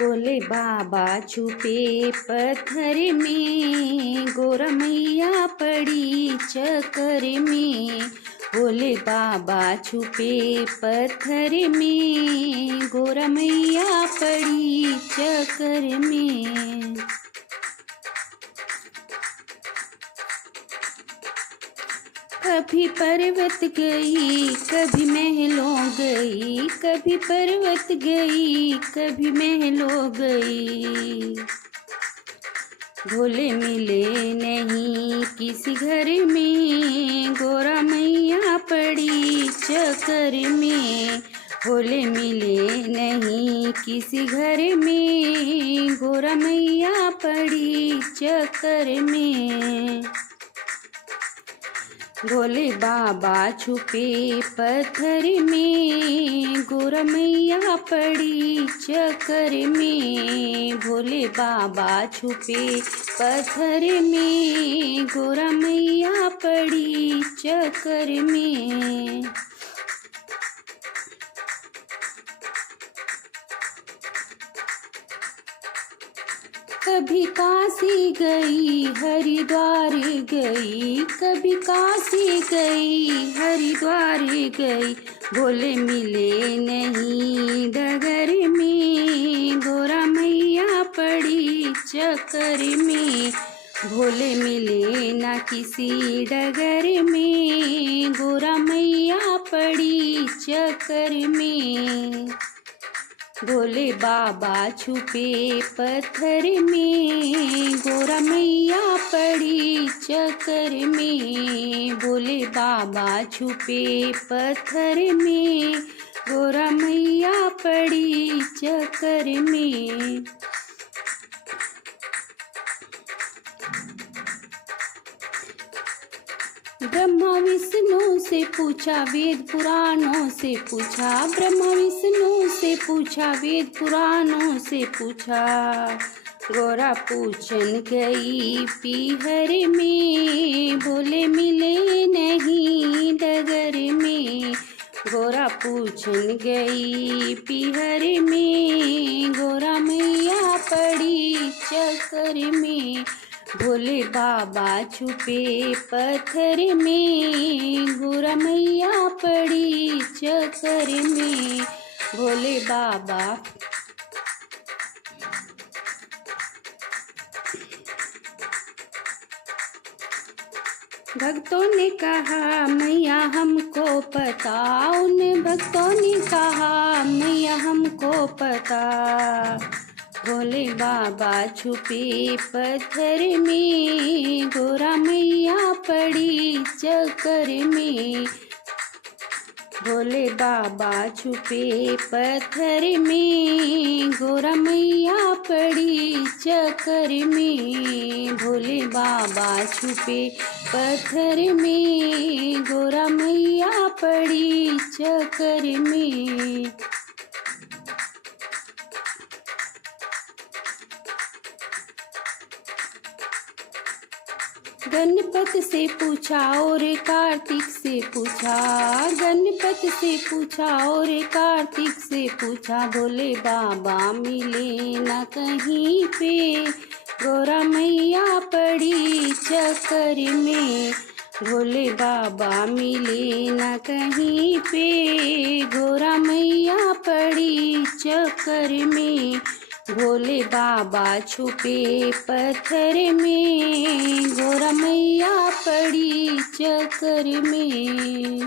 भोले बाबा छुपे पत्थर में, गोरा मैया पड़ी चक्कर में। भोले बाबा छुपे पत्थर में, गोरा मैया पड़ी चक्कर में। कभी पर्वत गई, कभी महलों गई, कभी पर्वत गई, कभी महलों गई। भोले मिले नहीं किसी घर में, गोरा मैया पड़ी चक्कर में। भोले मिले नहीं किसी घर में, गोरा मैया पड़ी चक्कर में। भोले बाबा छुपे पत्थर में, गोरा मैया पड़ी चक्कर में। भोले बाबा छुपे पत्थर में, गोरा मैया पड़ी चक्कर में। कभी काशी गई, हरिद्वार गई, कभी काशी गई, हरिद्वार गई। भोले मिले नहीं डगर में, गोरा मैया पड़ी चक्कर में। भोले मिले ना किसी डगर में, गोरा मैया पड़ी चक्कर में। भोले बाबा छुपे पत्थर में, गोरा मैया पड़ी चक्कर में। भोले बाबा छुपे पत्थर में, गोरा मैया पड़ी चक्कर में। ब्रह्मा विष्णु से पूछा, वेद पुराणों से पूछा। ब्रह्मा विष्णु से पूछा, वेद पुराणों से पूछा। गोरा पूछन गई पीहर में, भोले मिले नहीं डगर में। गोरा पूछन गई पीहर में, गोरा मैया पड़ी चक्कर में। भोले बाबा छुपे पत्थर में, गोरा मैया पड़ी चक्कर में। भोले बाबा भक्तों ने कहा मैया हमको पता, उन भक्तों ने कहा मैया हमको पता। भोले बाबा छुपे पत्थर में, गोरा मैया पड़ी चक्कर में। भोले बाबा छुपे पत्थर में, गोरा मैया पड़ी चक्कर में। भोले बाबा छुपे पत्थर में, गोरा मैया पड़ी चक्कर में। गणपत से पूछा और कार्तिक से पूछा, गणपत से पूछा और कार्तिक से पूछा। भोले बाबा मिले न कहीं पे, गोरा मैया पड़ी चक्कर में। भोले बाबा मिले न कहीं पे, गोरा मैया पड़ी चक्कर में। भोले बाबा छुपे पत्थर में, गोरा मैया पड़ी चक्कर में।